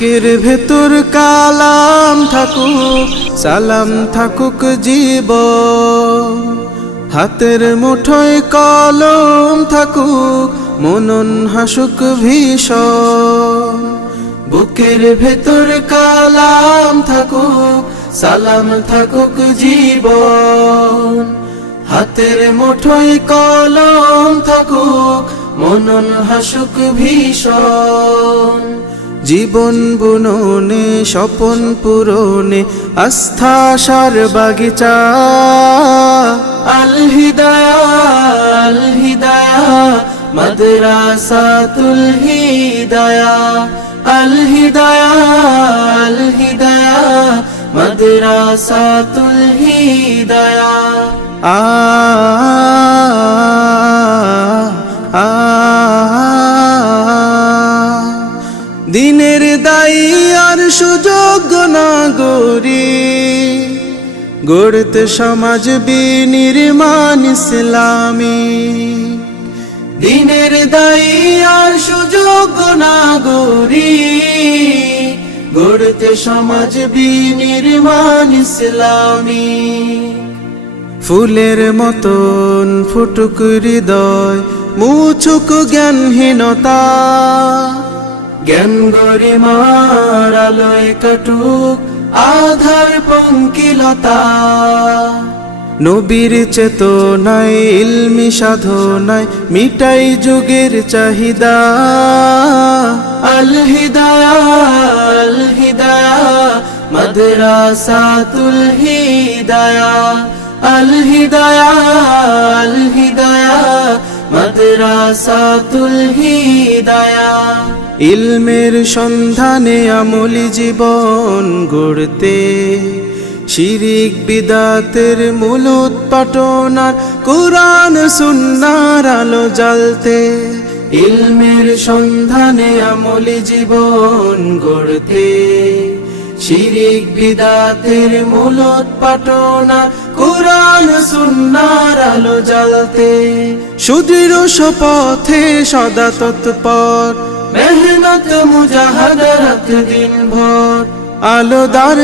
বুকের ভেতর কালাম থাকুক, সালাম থাকুক জীবন, হাতের মুঠোয় কলম থাকুক, মনন হাসুক ভীষণ। বুকের ভেতর কালাম থাকুক, সালাম থাকুক জীবন, হাতের মুঠোয় কলম থাকুক, মনন হাসুক ভীষণ। জীবন বুননে স্বপন পূরণে আস্থা সার বাগিচা, আল হিদায়া আল হিদায়া মাদ্রাসাতুল হিদায়া, আল হিদায়া আল হিদায়া মাদ্রাসাতুল হিদায়া। দিনের দায়ী আর সুযোগ্য নাগরিক, গড়তে সমাজ বিনির্মাণ ইসলামী। দিনের দায়ী আর সুযোগ্য নাগরিক, গড়তে সমাজ বিনির্মাণ ইসলামী। ফুলের মতন ফুটুক হৃদয়, মুছুক জ্ঞানহীনতা, জ্ঞান গরিমার আলোয় কাটুক আধার পঙ্কিলতা। নবীর চেতনায় ইলমি সাধনায় মিটাই যুগের চাহিদা, আল হিদায়া আল হিদায়া মাদ্রাসাতুল হিদায়া, আল হিদায়া আল হিদায়া মাদ্রাসাতুল হিদায়া। ইলমের সন্ধানে আমলি জীবন গড়তে, শিরিক বিদাতের মূল উৎপাটনার কুরআন সুন্নাহর আলো জ্বালতে। ইলমের সন্ধানে আমলি জীবন গড়তে, শিরিক বিদাতের মূল উৎপাটনার কুরআন সুন্নাহর আলো জ্বালতে। সুদৃঢ় পথে সদা তৎপর, মেহনত মুজাহাদা রাত দিন ভর, আলোদার